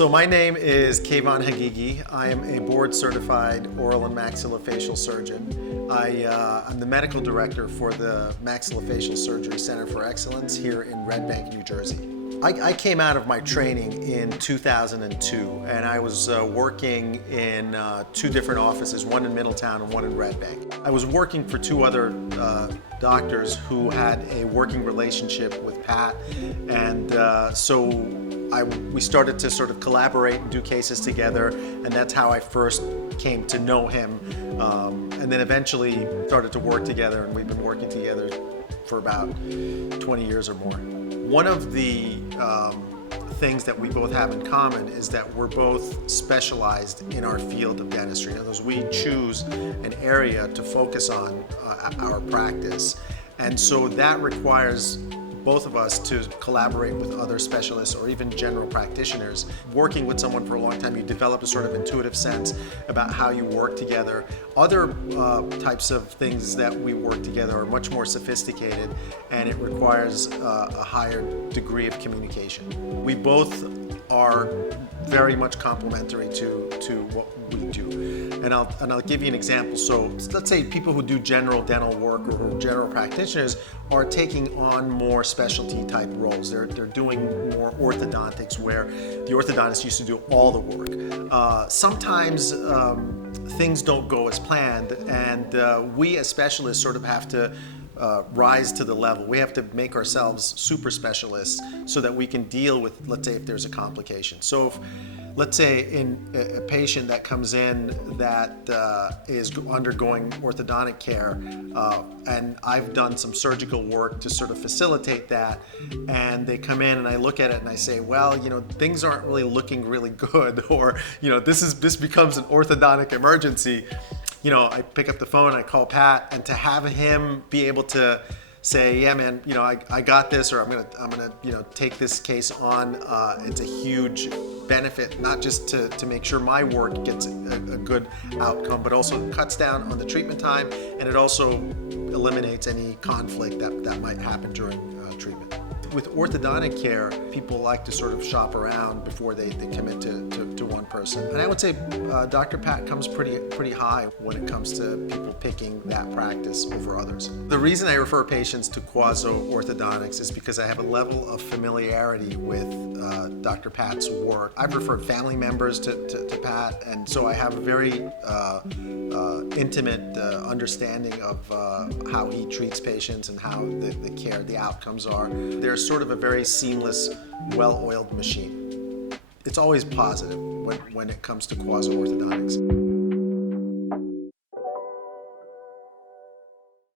So my name is Haghaghi. I am a board-certified oral and maxillofacial surgeon. I'm the medical director for the Maxillofacial Surgery Center for Excellence here in Red Bank, New Jersey. I came out of my training in 2002, and I was working in two different offices, one in Middletown and one in Red Bank. I was working for two other doctors who had a working relationship with Pat, and we started to sort of collaborate and do cases together, and that's how I first came to know him, and then eventually started to work together, and we've been working together for about 20 years or more. One of the things that we both have in common is that we're both specialized in our field of dentistry. In other words, we choose an area to focus on our practice, and so that requires both of us to collaborate with other specialists or even general practitioners. Working with someone for a long time, you develop a sort of intuitive sense about how you work together. Other types of things that we work together are much more sophisticated, and it requires a higher degree of communication. We both are very much complementary to what we do. And I'll give you an example. So let's say people who do general dental work or who are general practitioners are taking on more specialty type roles. They're doing more orthodontics, where the orthodontist used to do all the work. Sometimes things don't go as planned, and we as specialists sort of have to rise to the level. We have to make ourselves super specialists so that we can deal with, let's say, if there's a complication. So if, let's say, in a patient that comes in that is undergoing orthodontic care, and I've done some surgical work to sort of facilitate that, and they come in and I look at it and I say, well, things aren't really looking really good, or this becomes an orthodontic emergency. I pick up the phone, I call Pat, and to have him be able to say, yeah, man, I got this, or I'm gonna take this case on. It's a huge benefit, not just to make sure my work gets a good outcome, but also cuts down on the treatment time, and it also eliminates any conflict that might happen during treatment. With orthodontic care, people like to sort of shop around before they commit to one person. And I would say Dr. Pat comes pretty high when it comes to people picking that practice over others. The reason I refer patients to Cuozzo Orthodontics is because I have a level of familiarity with Dr. Pat's work. I've referred family members to Pat, and so I have a very intimate understanding of how he treats patients and how the care, the outcomes are. There's sort of a very seamless, well-oiled machine. It's always positive when it comes to Cuozzo Orthodontics.